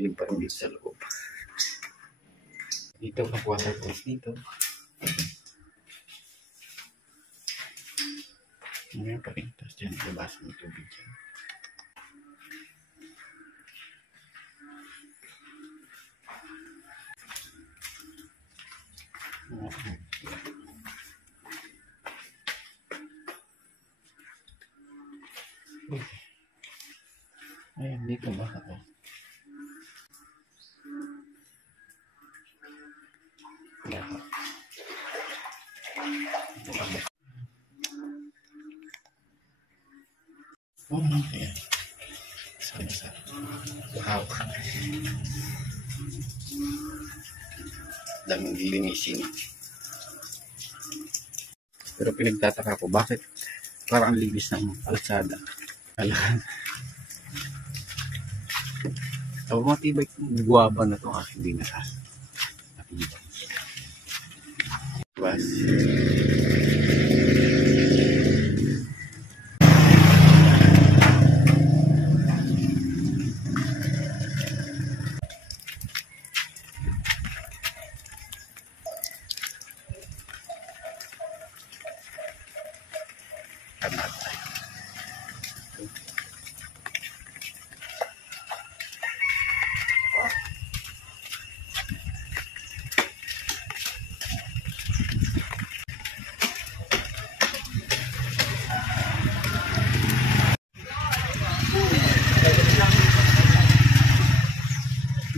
Piling pa rin dito sa loob. Dito, mag-waterproof dito. Ngayon pa rin. Tapos dyan, labas ng tubig dyan. Ayan, dito ba ako? Oh, ayan. Sana. Wow. Daming lilinisin. Pero pinagtataka ko, bakit parang linis ng kalsada? Alam. So, matibay kong guwaba na itong aking dinasal. Matibay. Bas.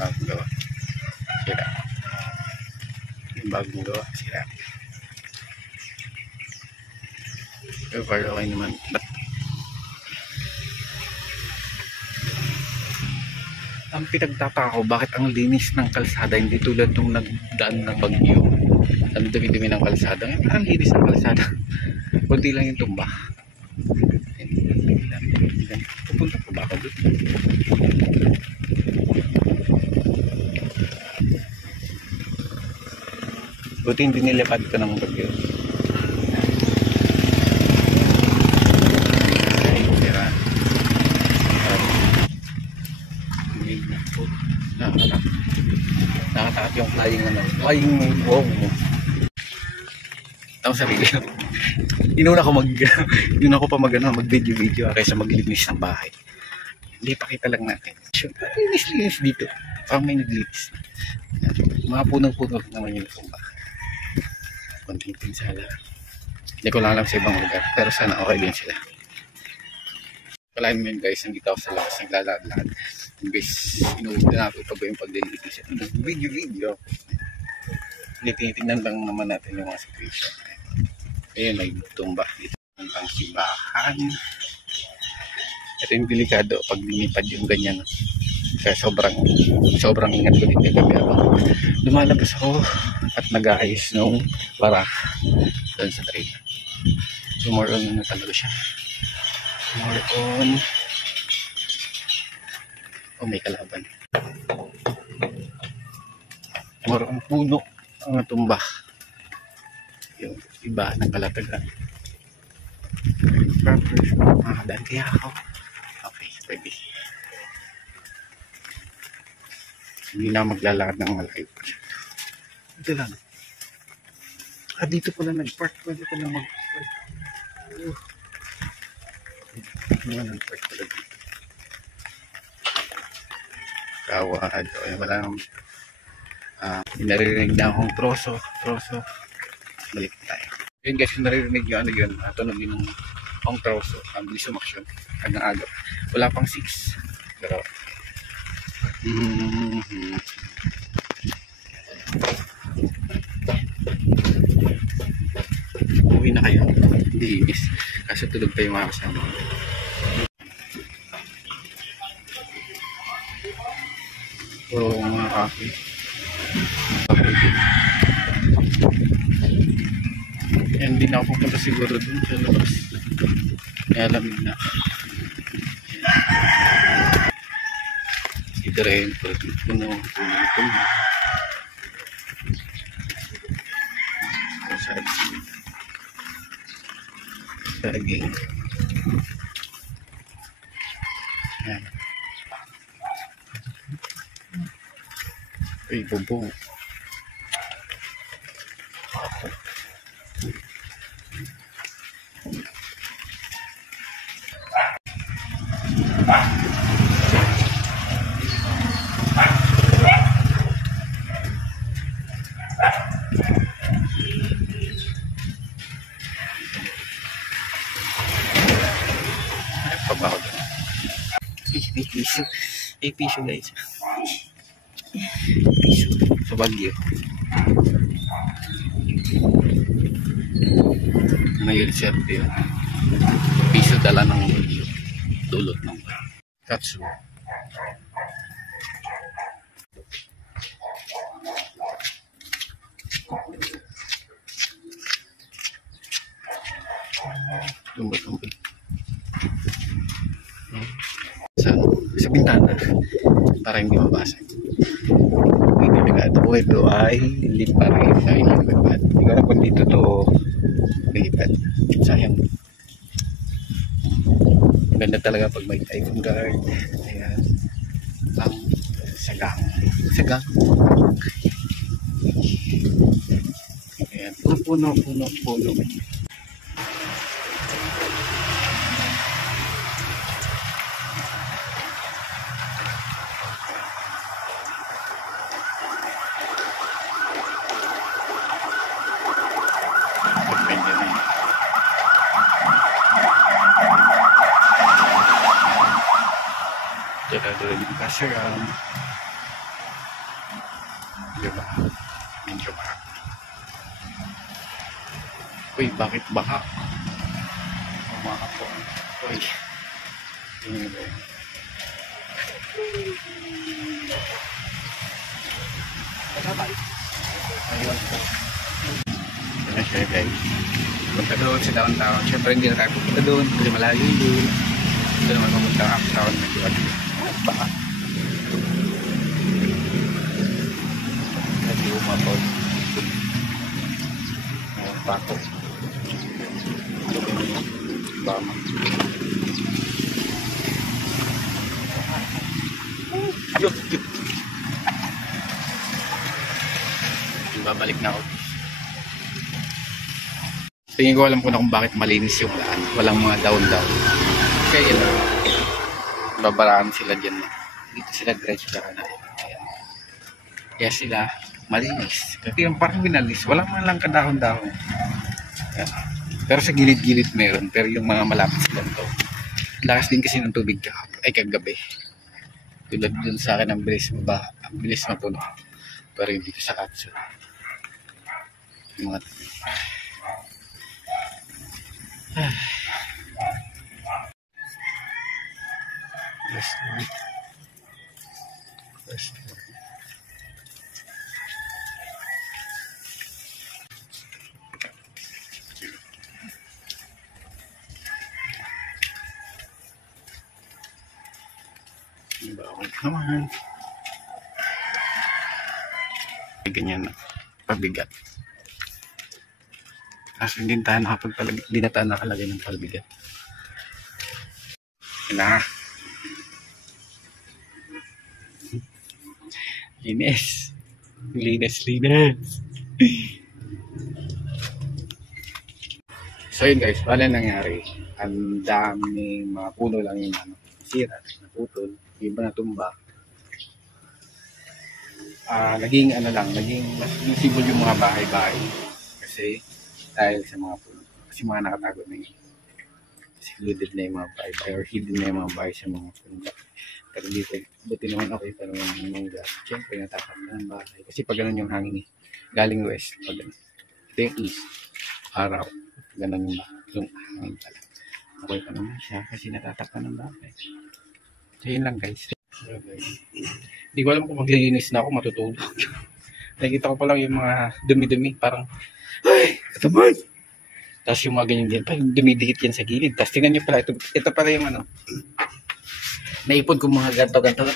Bagong gawa. Sira. Yung bagong gawa. Sira. Pero parang okay naman. Ang pinagtataka ko, bakit ang linis ng kalsada hindi tulad nung nagdaan ng bagyo. Ang dumi-dumi ng kalsada. Ang linis ng kalsada. Kunti lang yung tumba. Pupunta pa ba ako doon? Buti hindi nilipad ko ng bagyo. Nakatakot yung flying wow. Ako sarili. Inuna ko pa mag video kaysa maglinis ng bahay. Hindi, pakita lang natin. Linis dito. Parang may naglinis. Mga punong-puno naman yung tumba. Konting pinsala. Hindi ko lang alam sa ibang lugar. Pero sana okay din sila. Kalahin mo yun guys, nandito ako sa lakas ng lalakad. Guys, inuwi na natin pa ba yung paglilinis. Video. Tinitingnan lang naman natin yung mga situation. Ayun, may tumba dito. Ang simbahan. Ito yung delikado pag lumipad yung ganyan. Kaya sobrang ingat ko din gabi ako. Lumalabas ako at nag-aayos nung para doon sa trail. So more on na talaga siya. More on. Oh, may kalaban. More on puno ang tumba. Yung iba ng kalatagan. Makakadaan kaya ako. Okay, pwede. Hindi na maglalakad ng malaki. Ito lang. Dito pala nag-park. Pwede pala mag-park. Nag-park pala dito. Kawad. Wala nang naririnig na akong troso. Balik tayo. Yun guys, yung naririnig nyo, ano yun, tunog yun ng akong troso. Ang bilis umaksyon. Hanggang agap. Wala pang 6. Pero uwi na kayo. Hindi ibis. Kasi tulog pa yung mga kasama. Oo, mga coffee. Hindi na ako pupunta siguro dun sa labas. Kaya lamig na. Diretso puno saging. Yan. Ay, bumbong. Pabaho doon. May piso. May piso guys. Piso. Sa Baguio. Ngayon siyempre yun. Piso dala ng Baguio. Dulot ng Katsu. Tumbot-tumbot. Sa bintana para hindi mabasag. May delikado po ito ay lipa rin na inilipad. Hindi ko alam kung dito to lipad. Sayang. Maganda talaga pag may typhoon guard. Ayan. Ang sagang. Sagang. Ayan. Puno. Dala di kasi diba? Medyo baha. Uy, bakit baha? Baha po. Uy. Ayun po. Ayan siya guys. Punta doon sa downtown. Siyempre hindi na tayo pupunta doon kasi malayo doon. Ito naman mamunta ang uptown na doon. Baka hindi umapot pako bama yun babalik na ako. Tingin ko alam ko na kung bakit malinis yung laan, walang mga down kaya yun babaraan sila dyan. Dito sila dredge ka na. Kaya sila malinis. Kasi yung parang binalis, walang man lang kadahon-dahon. Pero sa gilid-gilid meron. Pero yung mga malapit sila ito. Lakas din kasi ng tubig ay kagabi. Tulad dun sa akin ang bilis mapuno. Pero yung dito sa Katsu. Yung mga naman. Ganyan na. Pabigat. Kasi hindi tayo nakapagpalagay. Hindi na tayo nakalagay ng pabigat. Na. Linis. So yun guys, wala nangyari. Ang daming mga puno lang yung sira, naputol, iba na tumba. Naging mas visible yung mga bahay-bahay. Kasi dahil sa mga puno. Kasi mga nakatago na yun. Secluded na yung mga bahay-bahay or hidden na yung mga bahay sa mga puno. Pero dito, buti naman okay, pero yung mga siyempre natapak na ng bahay. Kasi pag ganun yung hangin galing west, pag ganun. Ito yung east, araw. Ganun yung hangin pala. Okay pa naman siya kasi natatapan ng bahay. So yun lang guys. So, guys. Hindi ko alam kung maglilinis na ako, matutulog. Nakikita ko pa lang yung mga dumi-dumi, parang, ay, katamay! Tapos yung mga ganyan din, parang dumidikit yan sa gilid. Tapos tingnan nyo pala, ito pala yung naipon ko mga ganto-ganto.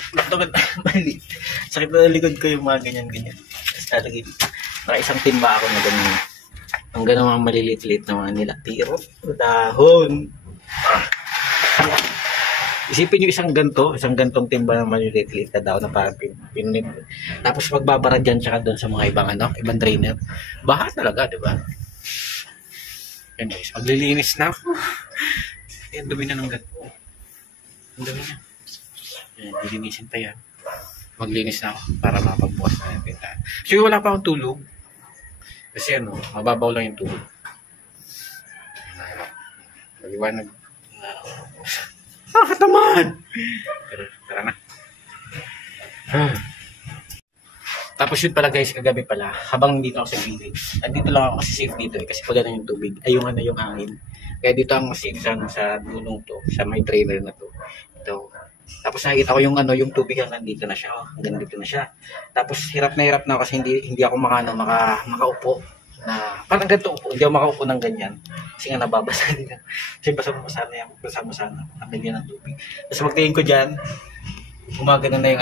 Mali. Sakit na likod ko yung mga ganyan-ganyan. Tapos talagay, isang timba ako na ganyan. Ang ganun mga maliliit-liit na mga nila. Tiro, dahon. Isipin nyo isang gantong timba na maliliit na daw na parang pinunip. Tapos magbabara dyan tsaka doon sa mga ibang ibang drainer. Baha talaga, di ba? Yan guys, maglilinis na ako. Ayan, dumi na ng ganto. Ang dumi na. Ayan, dilinisin pa yan. Maglinis na ako para mapagbukas na yung pintahan. So wala pa akong tulog. Kasi mababaw lang yung tulog. Maliwanag. Kataman! Pero tara na. Tapos yun pala guys, kagabi pala, habang dito ako sa gilid, andito lang ako kasi safe dito kasi pag ganun yung tubig, ay yung hangin. Kaya dito ang safe sa dulong to, sa may trailer na to. Ito. Tapos nakikita ko yung tubig hanggang dito na siya, hanggang dito na siya. Tapos hirap na ako kasi hindi ako makaupo. Na parang ganito upo, hindi ako makaupo ng ganyan kasi nga nababasa din kasi basa-basa na yan, ang ganyan ng tubig. Tapos magtingin ko dyan, gumagano na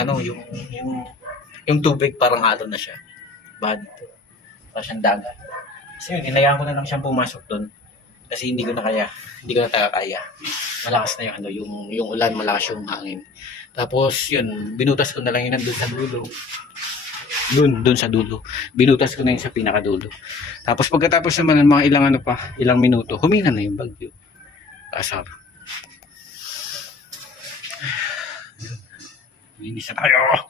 yung tubig, parang halo na siya ba dito, parang siyang dagat. Kasi yun, inayaan ko na lang siyang pumasok doon kasi hindi ko na talaga kaya, malakas na yung ulan, malakas yung hangin. Tapos yun, binutas ko na lang yun nandun sa dulo. Doon sa dulo. Binutas ko na yun sa pinakadulo. Tapos pagkatapos naman ng mga ilang minuto, humina na yung bagyo. Asar. Linis na tayo.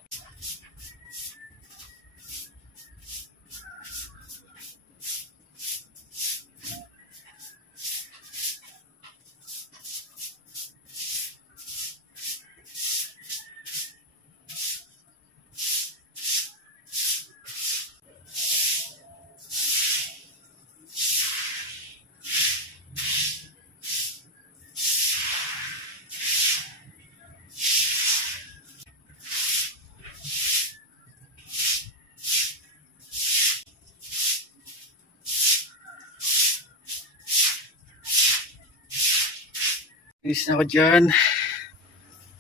Linis na ako dyan.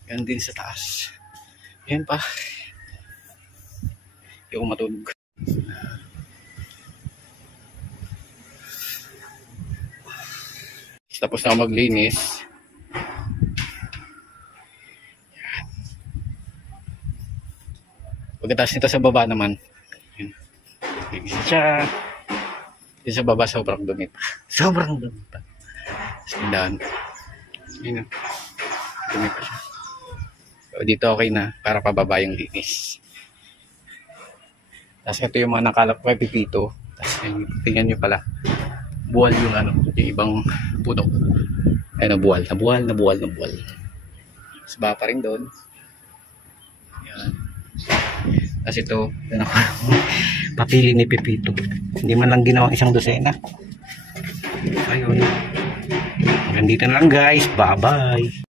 Yan din sa taas. Yan pa. Hindi ako matulog. Tapos na ako maglinis. Yan. Pagkatapos nito sa baba naman. Yan. Linis siya. Yung sa baba sobrang dumi pa. Sobrang dumi pa. Sindahan. Yun na. Dumi pa siya. So, dito okay na para pababa yung linis. Tapos ito yung mga nakalap ko kay Pipito. Tapos tingnan nyo pala. Buwal yung yung ibang puno. Ayun, nabuwal. Tapos ba pa rin doon. Yan. Tapos ito, papili ni Pipito. Hindi man lang ginawang isang dosena. Ayun. Nandito na lang guys. Bye-bye.